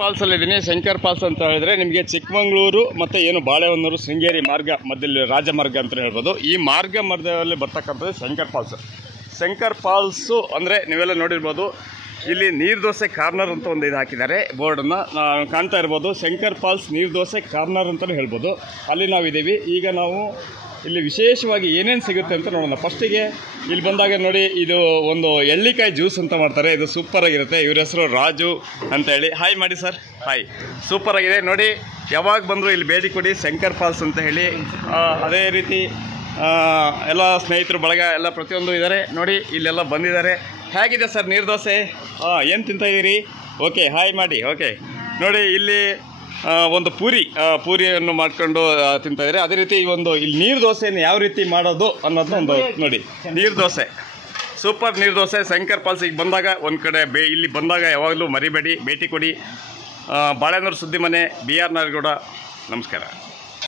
ಫಾಲ್ಸಲ್ಲಿದ್ದೀನಿ. Shankar falls ಅಂತ ಹೇಳಿದ್ರೆ ನಿಮಗೆ ಚಿಕ್ಕಮಗಳೂರು ಮತ್ತು ಏನು ಬಾಳೆಹೊನ್ನೂರು ಶೃಂಗೇರಿ ಮಾರ್ಗ ಮಧ್ಯದಲ್ಲಿ ರಾಜಮಾರ್ಗ ಅಂತ ಹೇಳ್ಬೋದು. ಈ ಮಾರ್ಗ ಮಧ್ಯದಲ್ಲಿ ಬರ್ತಕ್ಕಂಥದ್ದು ಶಂಕರ್ ಫಾಲ್ಸ್. ಶಂಕರ್ ಫಾಲ್ಸು ಅಂದರೆ ನೀವೆಲ್ಲ ನೋಡಿರ್ಬೋದು, ಇಲ್ಲಿ ನೀರು ದೋಸೆ ಕಾರ್ನರ್ ಅಂತ ಒಂದು ಇದು ಹಾಕಿದ್ದಾರೆ, ಬೋರ್ಡನ್ನು ಕಾಣ್ತಾ ಇರ್ಬೋದು. ಶಂಕರ್ ಫಾಲ್ಸ್ ನೀರು ದೋಸೆ ಕಾರ್ನರ್ ಅಂತಲೇ ಹೇಳ್ಬೋದು. ಅಲ್ಲಿ ನಾವಿದ್ದೀವಿ. ಈಗ ನಾವು ಇಲ್ಲಿ ವಿಶೇಷವಾಗಿ ಏನೇನು ಸಿಗುತ್ತೆ ಅಂತ ನೋಡೋಣ. ಫಸ್ಟಿಗೆ ಇಲ್ಲಿ ಬಂದಾಗ ನೋಡಿ, ಇದು ಒಂದು ಎಳ್ಳಿಕಾಯಿ ಜ್ಯೂಸ್ ಅಂತ ಮಾಡ್ತಾರೆ. ಇದು ಸೂಪರಾಗಿರುತ್ತೆ. ಇವ್ರ ಹೆಸರು ರಾಜು ಅಂತ ಹೇಳಿ. ಹಾಯ್ ಮಾಡಿ ಸರ್. ಹಾಯ್. ಸೂಪರಾಗಿದೆ ನೋಡಿ. ಯಾವಾಗ ಬಂದರೂ ಇಲ್ಲಿ ಭೇಟಿ ಕೊಡಿ, ಶಂಕರ್ ಫಾಲ್ಸ್ ಅಂತ ಹೇಳಿ. ಅದೇ ರೀತಿ ಎಲ್ಲ ಸ್ನೇಹಿತರು ಬಳಗ ಎಲ್ಲ ಪ್ರತಿಯೊಂದು ಇದ್ದಾರೆ ನೋಡಿ. ಇಲ್ಲೆಲ್ಲ ಬಂದಿದ್ದಾರೆ. ಹೇಗಿದೆ ಸರ್ ನೀರು ದೋಸೆ? ಏನು ತಿಂತಾಯಿದ್ದೀರಿ? ಓಕೆ, ಹಾಯ್ ಮಾಡಿ. ಓಕೆ ನೋಡಿ, ಇಲ್ಲಿ ಒಂದು ಪೂರಿಯನ್ನು ಮಾಡ್ಕೊಂಡು ತಿಂತಾಯಿದ್ದಾರೆ. ಅದೇ ರೀತಿ ಇಲ್ಲಿ ನೀರು ದೋಸೆಯನ್ನು ಯಾವ ರೀತಿ ಮಾಡೋದು ಅನ್ನೋದನ್ನ ಒಂದು ನೋಡಿ. ನೀರು ದೋಸೆ ಸೂಪರ್. ನೀರು ದೋಸೆ ಶಂಕರ್ ಫಾಲ್ಸಿಗೆ ಬಂದಾಗ ಒಂದು ಕಡೆ ಇಲ್ಲಿ ಬಂದಾಗ ಯಾವಾಗಲೂ ಮರಿಬೇಡಿ, ಭೇಟಿ ಕೊಡಿ. ಬಾಳೆಹೊನ್ನೂರು ಸುದ್ದಿ ಮನೆ, BR ನಾಗೇಗೌಡ. ನಮಸ್ಕಾರ.